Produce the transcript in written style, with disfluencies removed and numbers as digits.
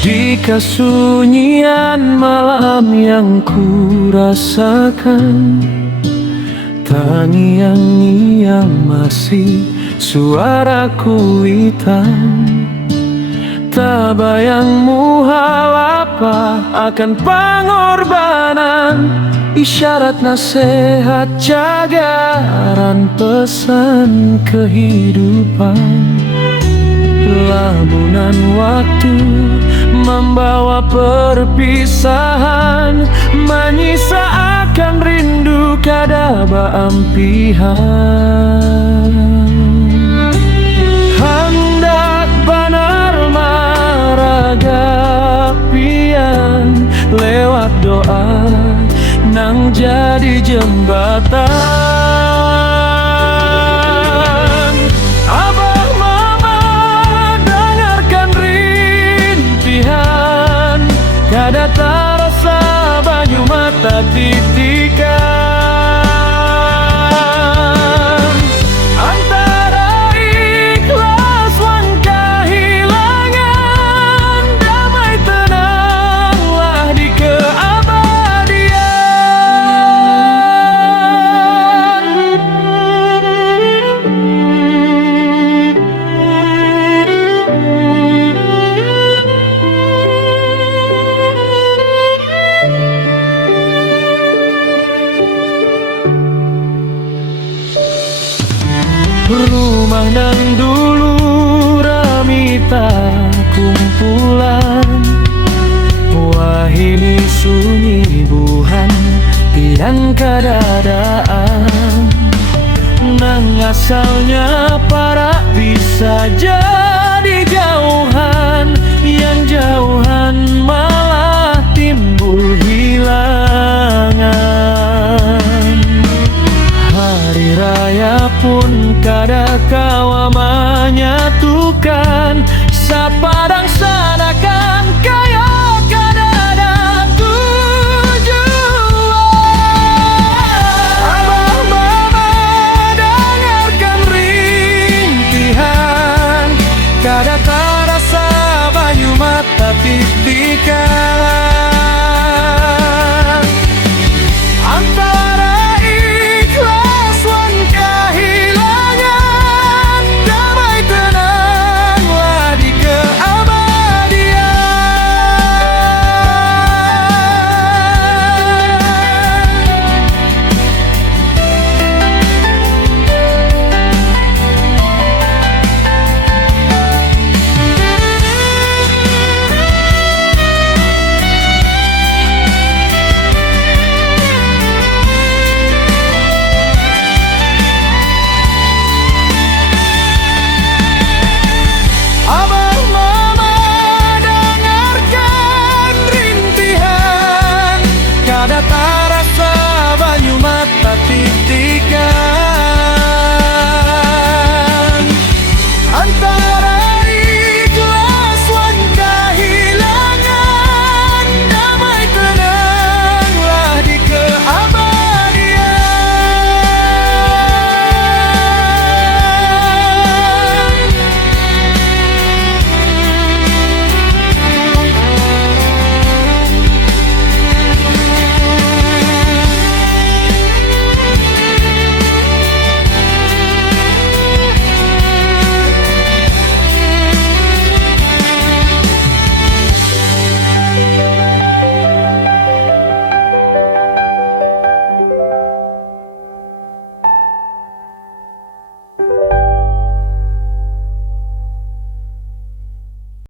Di kesunyian malam yang ku rasakan, terngiang-ngiang masih suaraku hitam. Tak bayangmu hal apa akan pengorbanan, isyarat nasihat cagaran pesan kehidupan. Lamunan waktu membawa perpisahan, menyisa akan rindu kada baampihan. Hendak benar maragapian, lewat doa nang jadi jembatan. Kada terasa banyu mata titikan, antara ikhlas langkah hilangan, damai tenanglah di rumah nang dulu ramita kumpulan, wahini sunyi buhan tiang kadadaan. Nang asalnya para bisa jadi jauhan, yang jauhan malah timbul hilangan. Hari raya pun kada kawa menyatukan, sapadang sana